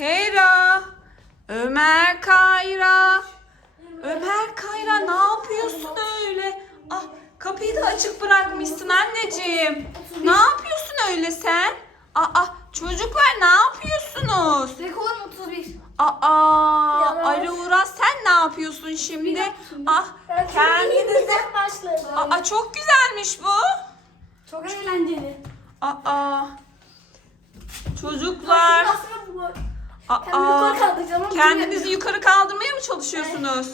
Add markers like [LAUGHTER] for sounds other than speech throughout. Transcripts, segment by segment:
Hera. Ömer Kayra. Ömer Kayra ne yapıyorsun öyle? Ah kapıyı da açık bırakmışsın anneciğim. Ne yapıyorsun öyle sen? Aa çocuklar ne yapıyorsunuz? Rekorum 31. Aa. Ali Uras sen ne yapıyorsun şimdi? Ah kendinize. Aa çok güzelmiş bu. Çok eğlenceli. Aa çocuklar. Aa yukarı kaldıracağım ama kendinizi yukarı kaldırmaya mı çalışıyorsunuz?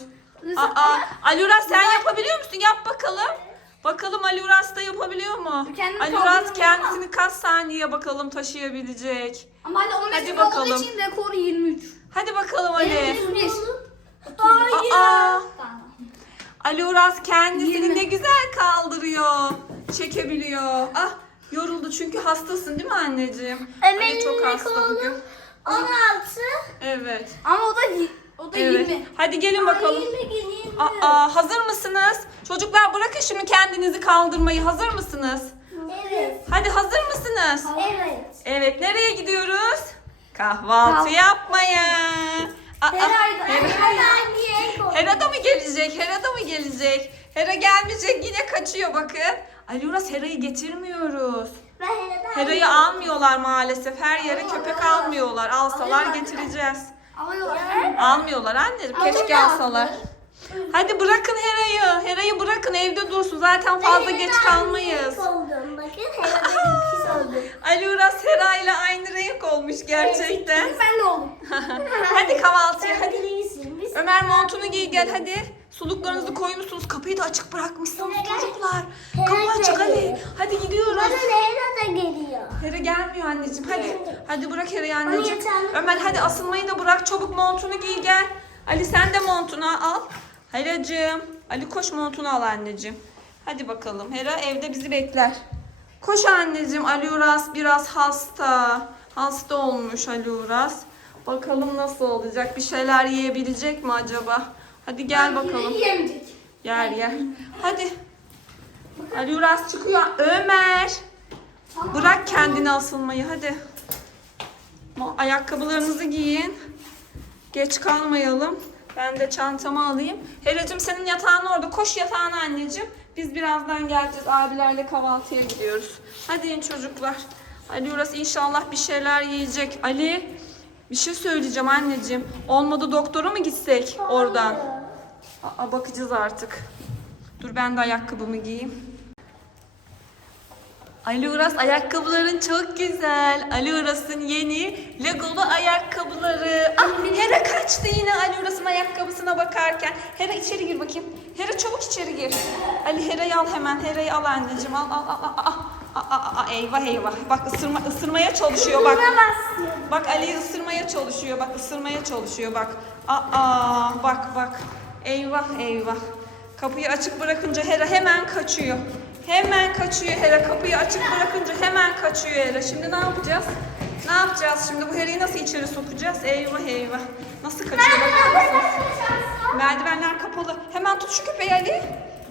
Aa Ali Uras sen yapabiliyor musun? Yap bakalım. Bakalım Ali Uras da yapabiliyor mu? Kendimi Ali Uras kaldıramıyorum kendisini kaç saniye bakalım taşıyabileceek? Ama hadi 15 Hadi dakika bakalım. için rekor 23. Hadi bakalım Ali. 21. Aa Tamam. Ali Uras kendisini Yirmi. ne güzel kaldırıyor. Çekebiliyor. Ah yoruldu çünkü hastasın değil mi anneciğim? Ali çok hasta bugün. 16. Evet. Ama o da o da Evet. 20. Hadi gelin bakalım. 20 gün 20. Aa, hazır mısınız? Çocuklar bırakın şimdi kendinizi kaldırmayı. Hazır mısınız? Evet. Hadi hazır mısınız? Evet. Evet, nereye gidiyoruz? Kahvaltı Kahv- yapmaya. Aa, koy. Hera da mı gelecek? Hera da mı gelecek? Hera gelmeyecek yine kaçıyor bakın. Ali Uras Hera'yı getirmiyoruz. Hera'dan Hera'yı almıyorlar maalesef. Her yere köpek almıyorlar. Alsalar getireceğiz. Alıyorlar. Almıyorlar anneciğim. Keşke alsalar. Hadi bırakın Hera'yı. Hera'yı bırakın evde dursun. Zaten fazla geç kalmayız. Oldum. Bakın Hera'dan ikiz [LAUGHS] oldum. Ali Uras Hera ile aynı renk olmuş gerçekten. Ben de oldum. [LAUGHS] hadi kahvaltıya hadi. Biz Ömer montunu giy gel hadi. Suluklarınızı koymuşsunuz. Kapıyı da açık bırakmışsınız gel. çocuklar. Kapı açık geliyor. hadi. Hadi gidiyoruz. bana Hera da geliyor. Hera gelmiyor anneciğim. Hadi. Hadi bırak Hera'yı anneciğim. yatağını- Ömer hadi asılmayı da bırak. Çabuk montunu giy gel. Ali sen de montunu al. Heracığım. Ali koş montunu al anneciğim. Hadi bakalım. Hera evde bizi bekler. Koş anneciğim. Ali Uras biraz hasta. Hasta olmuş Ali Uras. Bakalım nasıl olacak? Bir şeyler yiyebilecek mi acaba? Hadi gel bakalım. Yer yer. Hadi. Ali Uras çıkıyor. Ömer. Bırak kendini asılmayı hadi. Ayakkabılarınızı giyin. Geç kalmayalım. Ben de çantamı alayım. Heracığım senin yatağın orada. Koş yatağına anneciğim. Biz birazdan geleceğiz. Abilerle kahvaltıya gidiyoruz. Hadi in çocuklar. Ali Uras inşallah bir şeyler yiyecek. Ali bir şey söyleyeceğim anneciğim. Olmadı doktora mı gitsek oradan? Aa, bakacağız artık. Dur ben de ayakkabımı giyeyim. Ali Uras ayakkabıların çok güzel. Ali Uras'ın yeni Legolu ayakkabıları. Ah Hera kaçtı yine Ali Uras'ın ayakkabısına bakarken. Hera içeri gir bakayım. Hera çabuk içeri gir. Ali Hera'yı al hemen. Hera'yı al anneciğim. Al al al al. Aa, aa, aa, eyvah eyvah. Bak ısırma, ısırmaya çalışıyor bak. Bak Ali'yi ısırmaya çalışıyor. Bak ısırmaya çalışıyor bak. Aa bak bak. Eyvah eyvah. Kapıyı açık bırakınca Hera hemen kaçıyor. Hemen kaçıyor Hera. Kapıyı açık bırakınca hemen kaçıyor Hera. Şimdi ne yapacağız? Ne yapacağız şimdi? Bu Hera'yı nasıl içeri sokacağız? Eyvah eyvah. Nasıl kaçıyor bakar mısınız? Merdivenler kapalı. Hemen tut şu köpeği Ali.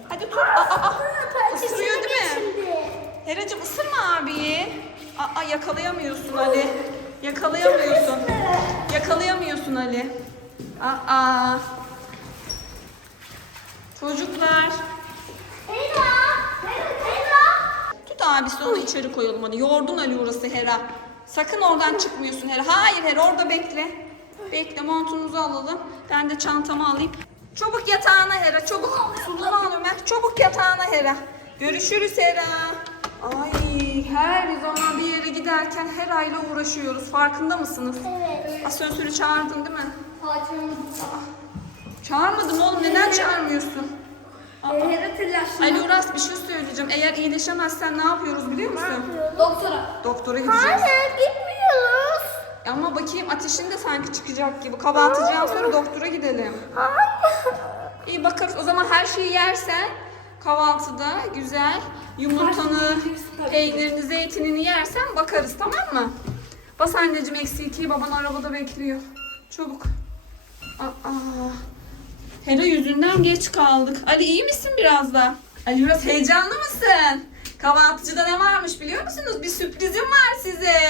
Hadi tut. Aa, aa, aa. Isırıyor değil mi? Heracığım ısırma abiyi. Aa yakalayamıyorsun Ali. Yakalayamıyorsun. Yakalayamıyorsun Ali. Aa. Çocuklar. Hera. Hera. Hera. Tut abisi onu içeri koyalım hadi. Yordun Ali orası Hera. Sakın oradan çıkmıyorsun Hera. Hayır Hera orada bekle. Bekle montunuzu alalım. Ben de çantamı alayım. Çabuk yatağına Hera çabuk. Tamam Ömer çabuk yatağına Hera. Görüşürüz Hera. Ay her zaman bir yere giderken Hera ile uğraşıyoruz. Farkında mısınız? Evet. Asansörü çağırdın değil mi? Fatih'in Çağırmadım oğlum neden çağırmıyorsun? Aa, Hera telaşlı. Ali Uras bir şey söyleyeceğim. Eğer iyileşemezsen ne yapıyoruz biliyor musun? Doktora. Doktora gideceğiz. Hayır gitmiyoruz. Ama bakayım ateşin de sanki çıkacak gibi. Kahvaltıcıdan sonra doktora gidelim. Hayır. İyi bakarız. O zaman her şeyi yersen kahvaltıda güzel yumurtanı, peynirini, zeytinini yersen bakarız tamam mı? Bas anneciğim eksi ikiyi baban arabada bekliyor. Çabuk. Aa, Hera yüzünden geç kaldık. Ali iyi misin biraz da? Ali biraz heyecanlı mısın? Kahvaltıcıda ne varmış biliyor musunuz? Bir sürprizim var size.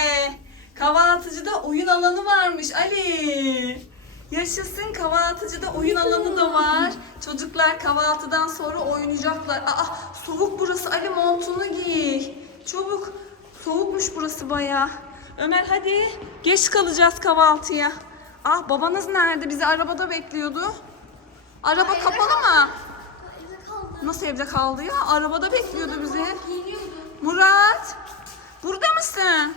Kahvaltıcıda oyun alanı varmış Ali. Yaşasın kahvaltıcıda oyun alanı da var. Çocuklar kahvaltıdan sonra oynayacaklar. Aa soğuk burası Ali montunu giy. Çabuk. Soğukmuş burası baya. Ömer hadi. Geç kalacağız kahvaltıya. Ah babanız nerede? Bizi arabada bekliyordu. Araba kapalı mı? Evde kaldı. Nasıl evde kaldı ya? Arabada bekliyordu bizi. Murat, burada mısın?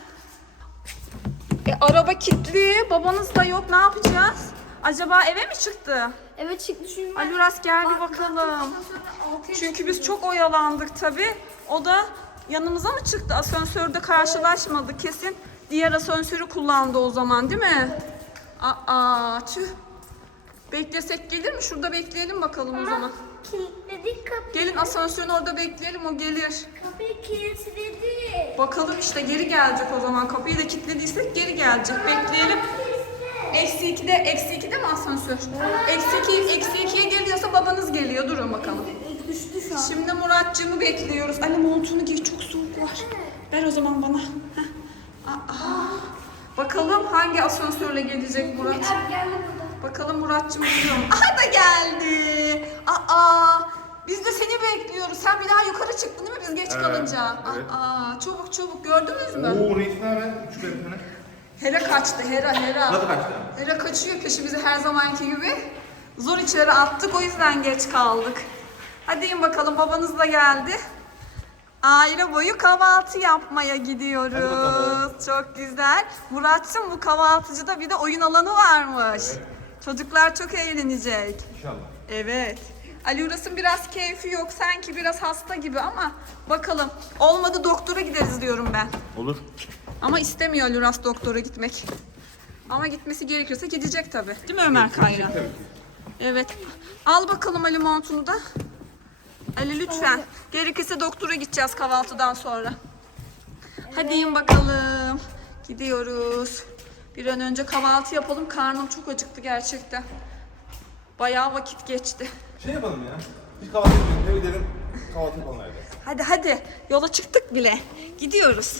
E, araba kilitli, babanız da yok. Ne yapacağız? Acaba eve mi çıktı? Evet çıktı çünkü. Ali Uras gel bir bakalım. Çünkü biz çok oyalandık tabi. O da yanımıza mı çıktı? Asansörde karşılaşmadık kesin. Diğer asansörü kullandı o zaman değil mi? Aa, tüh. Beklesek gelir mi? Şurada bekleyelim bakalım o zaman. Kilitledik kapıyı. Gelin asansörün orada bekleyelim o gelir. Kapıyı kilitledi. Bakalım işte geri gelecek o zaman. Kapıyı da kilitlediysek geri gelecek. Bekleyelim. Eksi 2'de, eksi 2'de mi asansör? Eksi 2, eksi 2'ye geliyorsa babanız geliyor. Durun bakalım. Düştü şu an. Şimdi Muratcığımı bekliyoruz. Ali montunu giy çok soğuk var. Ver o zaman bana. Heh. Aa. Bakalım hangi asansörle gelecek Murat? Er geldi burada. Bakalım Muratcığım geliyor mu? [LAUGHS] Aha da geldi. Aa. Biz de seni bekliyoruz. Sen bir daha yukarı çıktın değil mi biz geç Evet, kalınca? evet. Aa, çabuk çabuk gördünüz mü? Oo reis ne haber? Küçük herif ne? Hera kaçtı Hera Hera. Nasıl kaçtı? Hera kaçıyor peşimize her zamanki gibi. Zor içeri attık o yüzden geç kaldık. Hadi in bakalım babanız da geldi. Aile boyu kahvaltı yapmaya gidiyoruz. Bakalım. Çok güzel. Murat'cığım bu kahvaltıcıda bir de oyun alanı varmış. Çocuklar çok eğlenecek. İnşallah. Evet. Ali Uras'ın biraz keyfi yok. Sanki biraz hasta gibi ama bakalım. Olmadı doktora gideriz diyorum ben. Olur. Ama istemiyor Ali Uras doktora gitmek. Ama gitmesi gerekiyorsa gidecek tabii. Değil mi Ömer Kayra? Evet. Al bakalım Ali montunu da. Ali lütfen. Gerekirse doktora gideceğiz kahvaltıdan sonra. Hadi in bakalım. Gidiyoruz. Bir an önce kahvaltı yapalım. Karnım çok acıktı gerçekten. Bayağı vakit geçti. Şey yapalım ya. Biz kahvaltı yapalım. Eve gidelim. Kahvaltı yapalım evde. Hadi hadi. Yola çıktık bile. Gidiyoruz.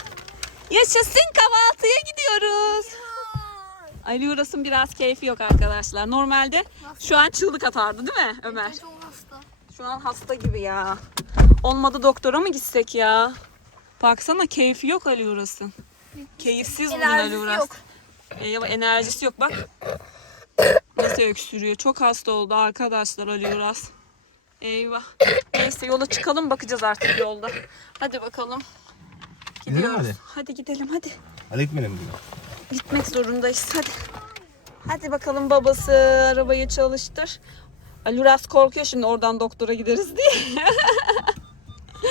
Yaşasın kahvaltıya gidiyoruz. Ali Uras'ın biraz keyfi yok arkadaşlar. Normalde şu an çığlık atardı değil mi Ömer? Şu an hasta gibi ya. Olmadı doktora mı gitsek ya? Baksana keyfi yok Ali Uras'ın. Keyifsiz bugün Ali Uras. yok. Eyvah enerjisi yok bak. Nasıl öksürüyor. Çok hasta oldu arkadaşlar Ali Uras. Eyvah. Neyse yola çıkalım bakacağız artık yolda. Hadi bakalım. Gidelim Gidiyoruz. hadi. Hadi gidelim hadi. Hadi gitmeyelim diyor. Gitmek zorundayız hadi. Hadi bakalım babası arabayı çalıştır. Ali Uras korkuyor şimdi oradan doktora gideriz diye.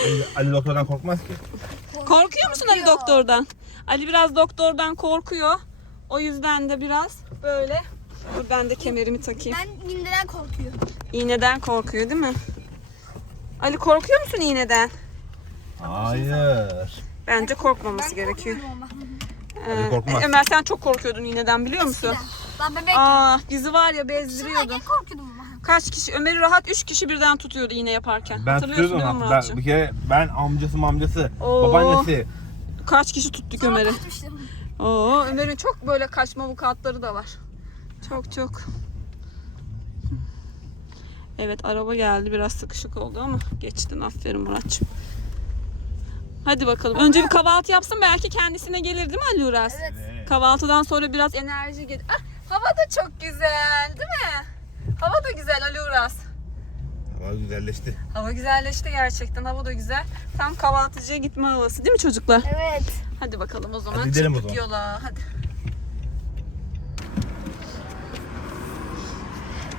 Ali, Ali doktordan korkmaz ki. Korkuyor musun Ali doktordan? Ali biraz doktordan korkuyor. O yüzden de biraz böyle. Dur ben de kemerimi takayım. Ben iğneden korkuyorum. İğneden korkuyor değil mi? Ali korkuyor musun iğneden? Hayır. Bence korkmaması gerekiyor. Korkmaz. Ömer sen çok korkuyordun iğneden biliyor musun? Ben bebek. Aa bizi var ya bezdiriyordun. Korkuyordum ama. Kaç kişi? Ömer'i rahat 3 kişi birden tutuyordu iğne yaparken. Ben Hatırlıyorsun tutuyordum değil mi ama ben, Muratcığım? bir kere ben amcası mamcası, Oo. babaannesi. Kaç kişi tuttuk Ömer'i? Oo, Ömer'in çok böyle kaçma vukuatları da var. Çok çok. Evet araba geldi biraz sıkışık oldu ama geçtin aferin Muratçım. Hadi bakalım. Önce bir kahvaltı yapsın belki kendisine gelir değil mi Ali Uras? Evet. Kahvaltıdan sonra biraz enerji gelir. Ah, hava da çok güzel değil mi? Hava da güzel Ali Uras. Hava güzelleşti. Hava güzelleşti gerçekten. Hava da güzel. Tam kahvaltıcıya gitme havası değil mi çocuklar? Evet. Hadi bakalım o zaman Hadi gidelim o çıktık zaman. yola. Hadi.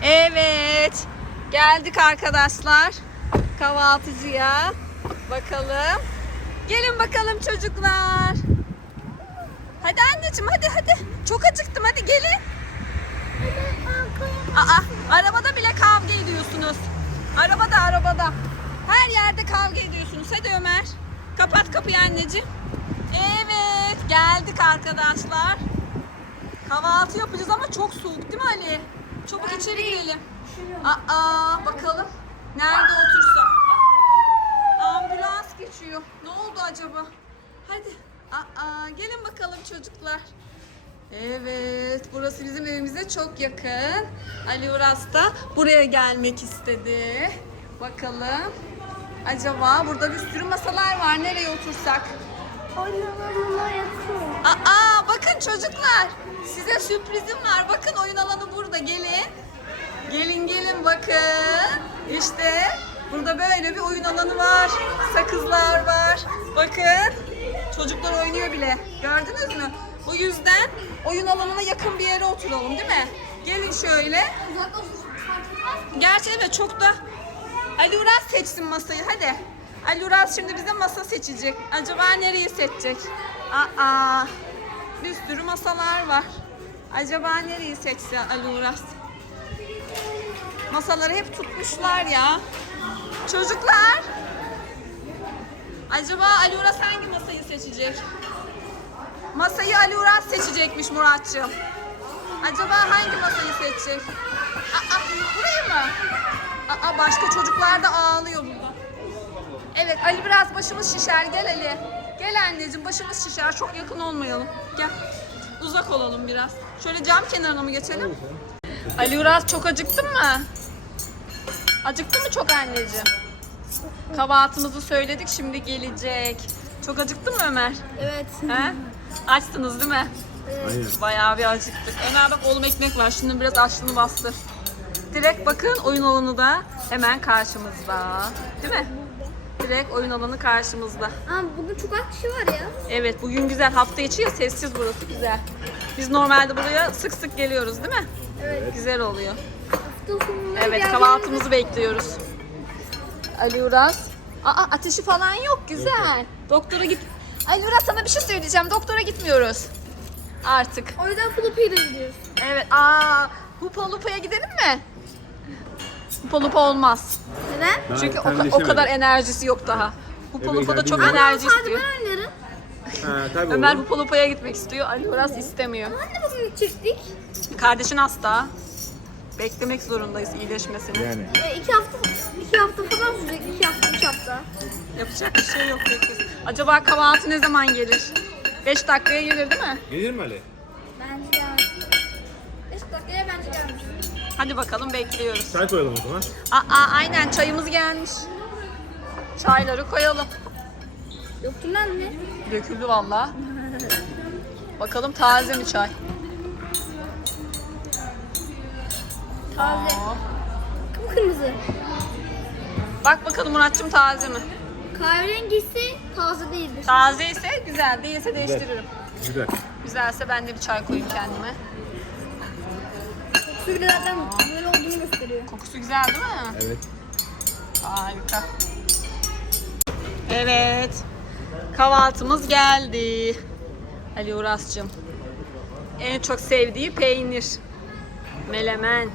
Evet. Geldik arkadaşlar. Kahvaltıcıya. Bakalım. Gelin bakalım çocuklar. Hadi anneciğim hadi hadi. Çok acıktım hadi gelin. Aa, arabada bile kavga ediyorsunuz. Arabada arabada. Her yerde kavga ediyorsunuz. Hadi Ömer. Kapat kapıyı anneciğim. Evet geldik arkadaşlar. Kahvaltı yapacağız ama çok soğuk değil mi Ali? Çabuk içeri girelim. Aa bakalım. Nerede otursa. Ambulans geçiyor. Ne oldu acaba? Hadi. Aa gelin bakalım çocuklar. Evet, burası bizim evimize çok yakın. Ali Uras da buraya gelmek istedi. Bakalım. Acaba burada bir sürü masalar var. Nereye otursak? Oynananına yakın. Aa, bakın çocuklar. Size sürprizim var. Bakın oyun alanı burada. Gelin. Gelin gelin bakın. İşte burada böyle bir oyun alanı var. Sakızlar var. Bakın. Çocuklar oynuyor bile. Gördünüz mü? O yüzden oyun alanına yakın bir yere oturalım değil mi? Gelin şöyle. Gerçi evet çok da Ali Uras seçsin masayı hadi. Ali Uras şimdi bize masa seçecek. Acaba nereyi seçecek? Aa, bir sürü masalar var. Acaba nereyi seçse Ali Uras? Masaları hep tutmuşlar ya. Çocuklar. Acaba Ali Uras hangi masayı seçecek? Masayı Ali Uras seçecekmiş Muratçığım. Acaba hangi masayı seçecek? Aa, burayı mı? Aa, başka çocuklar da ağlıyor burada. Evet Ali biraz başımız şişer. Gel Ali. Gel anneciğim başımız şişer. Çok yakın olmayalım. Gel. Uzak olalım biraz. Şöyle cam kenarına mı geçelim? Ali Uras çok acıktın mı? Acıktın mı çok anneciğim? Kahvaltımızı söyledik şimdi gelecek. Çok acıktın mı Ömer? Evet. He? Açtınız değil mi? Aynen. Bayağı bir acıktık. Ömer bak oğlum ekmek var. Şimdi biraz açlığını bastır. Direkt bakın oyun alanı da hemen karşımızda. Değil mi? Direkt oyun alanı karşımızda. Ama bugün çok az kişi var ya. Evet bugün güzel. Hafta içi ya sessiz burası güzel. Biz normalde buraya sık sık geliyoruz değil mi? Evet. Güzel oluyor. Hafta sonunda Evet geldiğimizde- kahvaltımızı bekliyoruz. Ali Uras. Aa ateşi falan yok güzel. Doktora git. Ali Uras sana bir şey söyleyeceğim. Doktora gitmiyoruz. Artık. O yüzden Fulupi'ye gidiyoruz. Evet. Aa, Hupa Lupa'ya gidelim mi? Hupa Lupa olmaz. Neden? Daha Çünkü o, ka- o kadar enerjisi yok daha. Lupa'da ben çok enerji Sadece istiyor. ben oynarım. Ha, tabii Ömer oğlum. Hupa Lupa'ya gitmek istiyor. Ali Uras istemiyor. Anne bugün gidecektik. Kardeşin hasta. Beklemek zorundayız iyileşmesini. Yani. E, iki hafta, iki hafta falan sürecek. İki hafta, üç hafta. Yapacak bir şey yok bekleriz. Acaba kahvaltı ne zaman gelir? 5 dakikaya gelir değil mi? Gelir mi Ali? Bence gelmiş. Beş dakikaya bence gelmiş. Hadi bakalım bekliyoruz. Çay koyalım o zaman. Aa, aynen çayımız gelmiş. Çayları koyalım. Yoktu lan anne. Döküldü valla. Bakalım taze mi çay? Taze. Aa. Kıpkırmızı. Bak bakalım Muratçım taze mi? Kahverengisi taze değildir. Taze ise güzel, değilse değiştiririm. Güzel. Güzelse ben de bir çay koyayım kendime. Kokusu bile zaten böyle olduğunu gösteriyor. Kokusu güzel değil mi? Evet. Harika. Evet. Kahvaltımız geldi. Ali Uras'cığım. En çok sevdiği peynir. Melemen.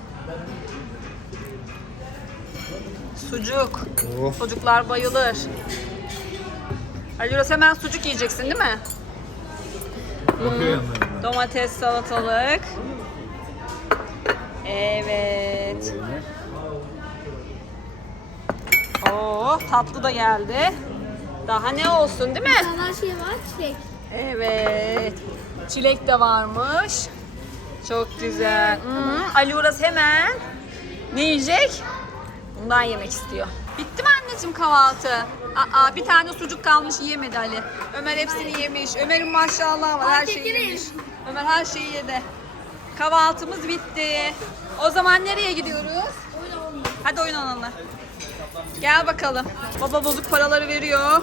Sucuk. Oh. Çocuklar bayılır. Ali Uras hemen sucuk yiyeceksin değil mi? Bakıyor yanlarına. Domates, salatalık. Evet. Oo, tatlı da geldi. Daha ne olsun değil mi? Daha şey var çilek. Evet. Çilek de varmış. Çok güzel. Hmm, Ali Uras hemen ne yiyecek? Bundan yemek istiyor. Bitti mi anneciğim kahvaltı? Aa, bir tane sucuk kalmış yiyemedi Ali. Ömer hepsini yemiş. Ömer'in maşallah var her şeyi yemiş. Ömer her şeyi yedi. Kahvaltımız bitti. O zaman nereye gidiyoruz? Hadi oyun alanına. Gel bakalım. Baba bozuk paraları veriyor.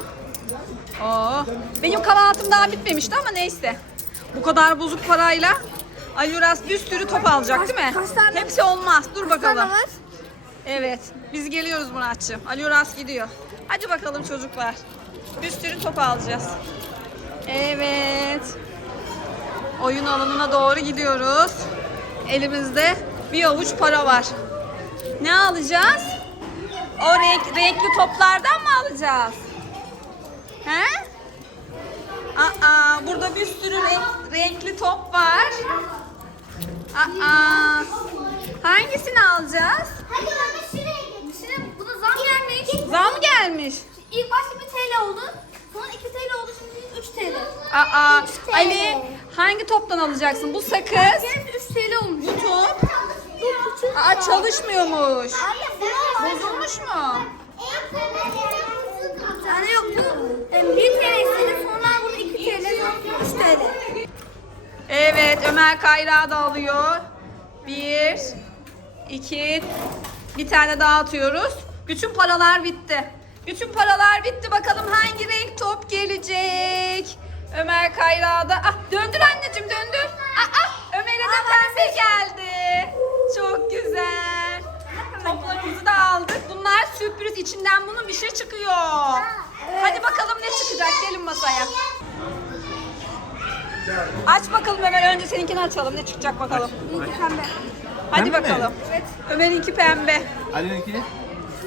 Oo. Benim kahvaltım daha bitmemişti ama neyse. Bu kadar bozuk parayla Ali Uras bir sürü top alacak değil mi? Hepsi olmaz. Dur bakalım. Evet. Biz geliyoruz Muratçığım. Ali Uras gidiyor. Hadi bakalım çocuklar. Bir sürü top alacağız. Evet. Oyun alanına doğru gidiyoruz. Elimizde bir avuç para var. Ne alacağız? O renk, renkli toplardan mı alacağız? He? Aa, burada bir sürü renk, renkli top var. Aa, hangisini alacağız? Hadi anne şuraya git. Buna zam gelmiş. Zam gelmiş. İlk başta 1 TL oldu. Sonra 2 TL oldu şimdi 3 TL. Aa, TL. Ali Hangi toptan alacaksın? Bu sakız. Hep 3 TL olmuş. Bu top. Aa çalışmıyormuş. Bozulmuş mu? Bir tane yoktu. Yani 1 TL istedi sonra burada 2 TL sonra 3 TL. Evet Ömer Kayra da alıyor. Bir, iki, bir tane daha atıyoruz. Bütün paralar bitti. Bütün paralar bitti. Bakalım hangi renk top gelecek? Ömer Kayra'da. Ah döndür anneciğim döndür. Ah, ah, Ömer'e de pembe geldi. Çok güzel. Toplarımızı da aldık. Bunlar sürpriz. İçinden bunun bir şey çıkıyor. Hadi bakalım ne çıkacak. Gelin masaya. Aç bakalım Ömer. Önce seninkini açalım. Ne çıkacak bakalım. Pembe. Hadi Pembe mi? bakalım. Evet. Ömer'inki pembe. Ali'ninki?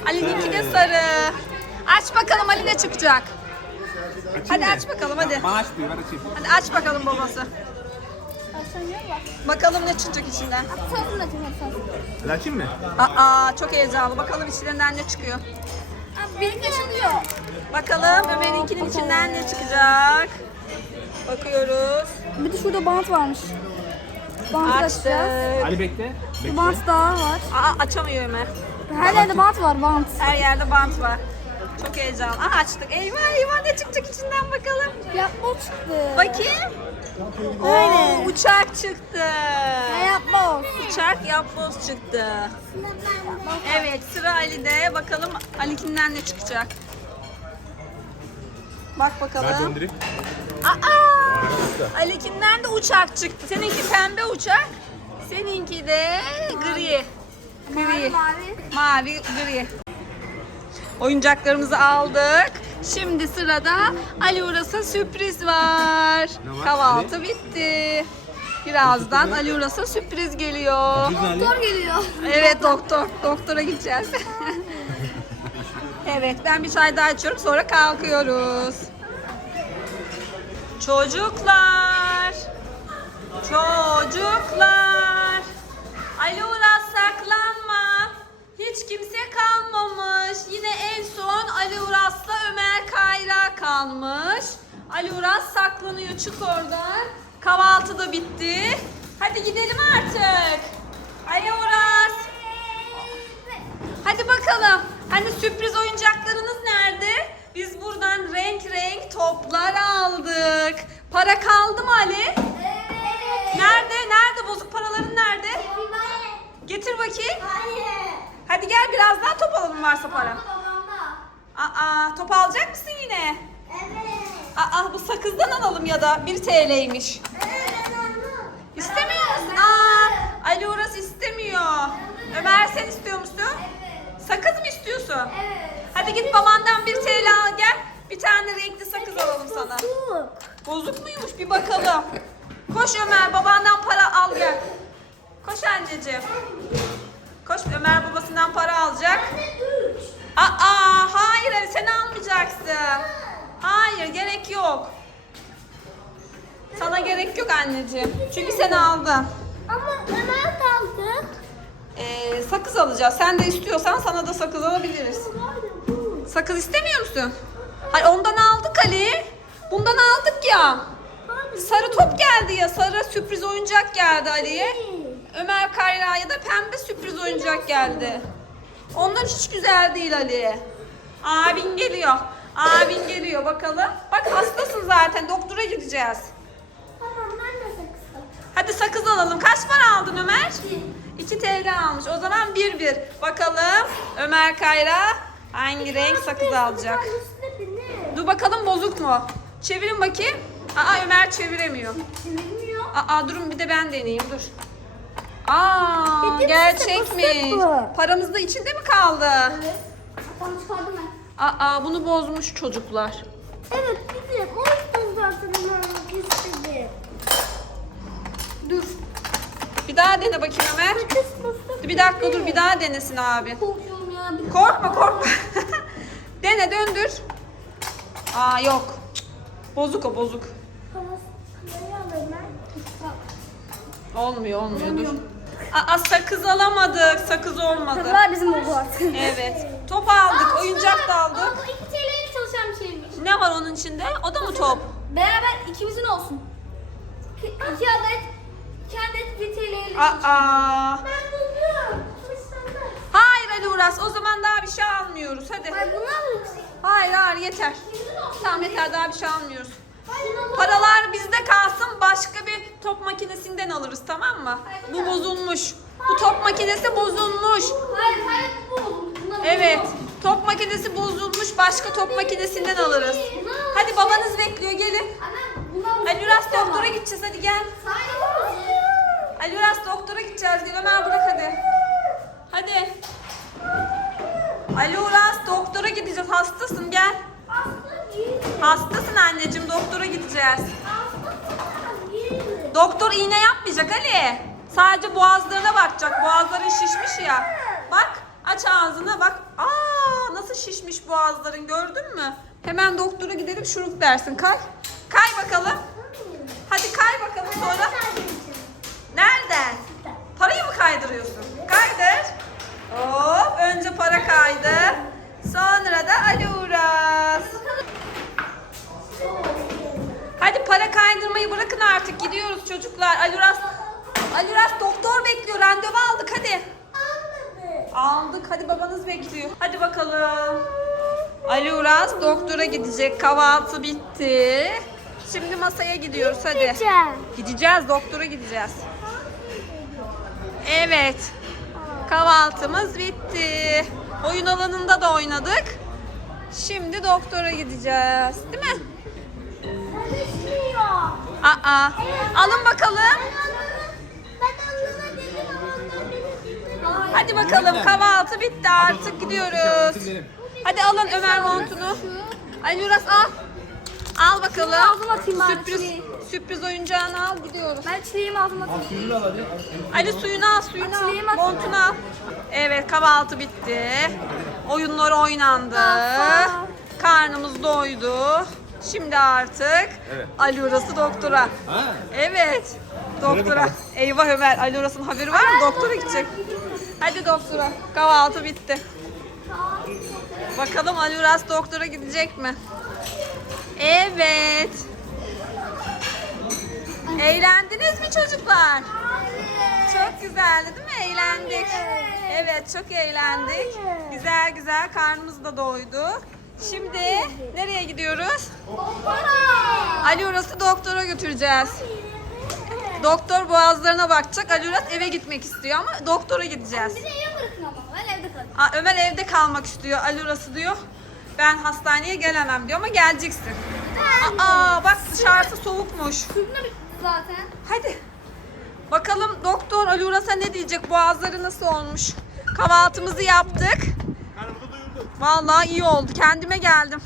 Ali'ninki de sarı. Aç bakalım Ali ne çıkacak. Hadi aç bakalım hadi. Bana aç diyor ben açayım. Hadi aç bakalım babası. Bakalım ne çıkacak içinden. Ben açayım mı? Aa çok heyecanlı. Bakalım içlerinden ne çıkıyor. Abi benimki açılıyor. Bakalım Ömer'inkinin içinden ne çıkacak. Bakıyoruz. Bir de şurada bant varmış. Bant açacağız. Açtık. Ali bekle. Bir bant daha var. Aa açamıyor Ömer. Her yerde bant var bant. Her yerde bant var. Çok heyecanlı. Aa açtık. Eyvah eyvah ne çıkacak içinden bakalım. Yapma çıktı. Bakayım. Oo, Öyle. uçak çıktı. Ne yapma Uçak yapboz çıktı. Evet sıra Ali'de. Bakalım Ali'kinden ne çıkacak. Bak bakalım. döndüreyim. Aa! Ali'kinden de uçak çıktı. Seninki pembe uçak. Seninki de gri. Gri. Mavi. Mavi, gri. Oyuncaklarımızı aldık. Şimdi sırada Ali Uras'a sürpriz var. Var? Kahvaltı bitti. Birazdan Ali Uras'a sürpriz geliyor. Doktor geliyor. Evet doktor. Doktora gideceğiz. [LAUGHS] evet ben bir çay daha içiyorum sonra kalkıyoruz. Çocuklar. Çocuklar. Ali Uras saklanma. Hiç kimse kalmamış. Yine en son Ali Uras'la Ömer Kayra kalmış. Ali Uras saklanıyor çık oradan. Kahvaltı da bitti. Hadi gidelim artık. Ali Uras. Hadi bakalım. Hani sürpriz oyuncaklarınız nerede? Biz buradan renk renk toplar aldık. Para kaldı mı Ali? Nerede? Nerede? Bozuk paraların nerede? Getir bakayım. Hadi gel biraz daha top alalım varsa para. Aa, top alacak mısın yine? Aa, bu sakızdan alalım ya da 1 TL'ymiş. İstemiyor musun? Aa, Ali Uras istemiyor. Ömer sen istiyor musun? Sakız mı istiyorsun? Hadi git babandan 1 TL al gel. Bir tane renkli sakız alalım sana. Bozuk muymuş bir bakalım. Koş Ömer babandan para al gel. Koş anneciğim. Koş Ömer babasından para alacak. Aa hayır Ali sen almayacaksın. Hayır gerek yok. Sana gerek yok anneciğim. Çünkü sen aldın. Ama Ömer kaldı. Ee, sakız alacağız. Sen de istiyorsan sana da sakız alabiliriz. Sakız istemiyor musun? Hayır ondan aldık Ali. Bundan aldık ya. Sarı top geldi ya. Sarı sürpriz oyuncak geldi Ali'ye. Ömer Kayra'ya da pembe sürpriz oyuncak geldi. Onlar hiç güzel değil Ali. Abin geliyor. Abin geliyor bakalım. Bak hastasın zaten. Doktora gideceğiz. Tamam ben de saksı. Hadi sakız alalım. Kaç para aldın Ömer? 2 TL almış. O zaman 1-1. Bakalım Ömer Kayra hangi renk sakız alacak? Dur bakalım bozuk mu? Çevirin bakayım. Aa Ömer çeviremiyor. Bilmiyor. Aa durun bir de ben deneyeyim dur. Aa Bitti mi? gerçekmiş. Fıstık bu. Paramız da içinde mi kaldı? Tamam çıkardım ben. Aa bunu bozmuş çocuklar. Evet bizim. O yüzden zaten istedim. Dur. Bir daha dene bakayım Ömer. Kız fıstık. Bir dakika dur bir daha denesin abi. Korkuyorum ya. Bir Korkma korkma. [LAUGHS] Dene döndür. Aa yok. Cık. Bozuk o bozuk. Parayı alayım ben. Olmuyor olmuyor dur. Aa sakız alamadık. Sakız olmadı. Tabii bizim oldu artık. Evet. Top aldık. Oyuncak da Aa, aldık. bu 2 TL'ye çalışan bir şeymiş. Ne var onun içinde? O da mı top? Beraber ikimizin olsun. İki adet, iki adet bir TL'lik. Aa. Ben buldum. Hayır Ali Uras o zaman daha bir şey almıyoruz hadi. Ay bunlar mı? Hayır hayır yeter. Tamam yeter daha bir şey almıyoruz. Paralar bizde kalsın başka bir top makinesinden alırız tamam mı? Bu bozulmuş. Bu top makinesi bozulmuş. Hayır hayır bu. Bunlar Evet. Top makinesi bozulmuş. Başka top makinesinden alırız. Hadi babanız bekliyor gelin. Ali Uras doktora gideceğiz hadi gel. Ali Uras doktora gideceğiz. Gel Ömer bırak hadi. Hadi. Ali Uras doktora gideceğiz. Hastasın gel. Hastasın anneciğim doktora gideceğiz. Doktor iğne yapmayacak Ali. Sadece boğazlarına bakacak. Boğazların şişmiş ya. Bak aç ağzını bak. Aa nasıl şişmiş boğazların gördün mü? Hemen doktora gidelim şurup versin. Kay. Kay bakalım. Hadi kay bakalım sonra. Nereden? Parayı mı kaydırıyorsun? Kaydır. Hop önce para kaydı. Sonra da Ali Uras. Hadi para kaydırmayı bırakın artık. Gidiyoruz çocuklar. Ali Uras, Ali Uras doktor bekliyor. Randevu aldık hadi. Aldık. Hadi babanız bekliyor. Hadi bakalım. Ali Uras doktora gidecek. Kahvaltı bitti. Şimdi masaya gidiyoruz hadi. Gideceğiz doktora gideceğiz. Evet. Kahvaltımız bitti. Oyun alanında da oynadık. Şimdi doktora gideceğiz. Değil mi? Aa. Alın bakalım. Hadi bakalım kahvaltı bitti artık gidiyoruz. Hadi alın Ömer montunu. Ali Uras al. Al bakalım. Ağzıma atayım bari Sürpriz, çileği. sürpriz oyuncağını al gidiyoruz. Ben çileğimi ağzıma atayım. suyunu al hadi. Ali suyunu al suyunu al. Montunu al. Evet kahvaltı bitti. Oyunlar oynandı. Karnımız doydu. Şimdi artık Evet. Ali Uras'ı doktora. Ha? Evet. Doktora. bakalım. Eyvah Ömer. Ali Uras'ın haberi var mı? Doktora gidecek. Hadi doktora. Kahvaltı bitti. Bakalım Ali Uras doktora gidecek mi? Evet. Eğlendiniz mi çocuklar? Çok güzeldi değil mi? Eğlendik. Evet çok eğlendik. Güzel güzel karnımız da doydu. Şimdi nereye gidiyoruz? Ali Uras'ı doktora götüreceğiz. Doktor boğazlarına bakacak. Ali Uras eve gitmek istiyor ama doktora gideceğiz. Bir de eve bırakın ama. Ben evde kalayım. Aa, Ömer evde kalmak istiyor. Ali Uras'ı diyor. Ben hastaneye gelemem diyor ama geleceksin. Aa bak dışarısı soğukmuş. Bitti zaten. Hadi. Bakalım doktor Ali Uras'a ne diyecek? Boğazları nasıl olmuş? Kahvaltımızı yaptık. Karnımızı doyurduk. Vallahi iyi oldu. Kendime geldim.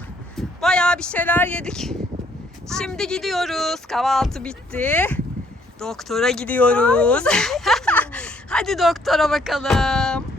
Bayağı bir şeyler yedik. Şimdi gidiyoruz. Kahvaltı bitti. Doktora gidiyoruz. [LAUGHS] Hadi doktora bakalım.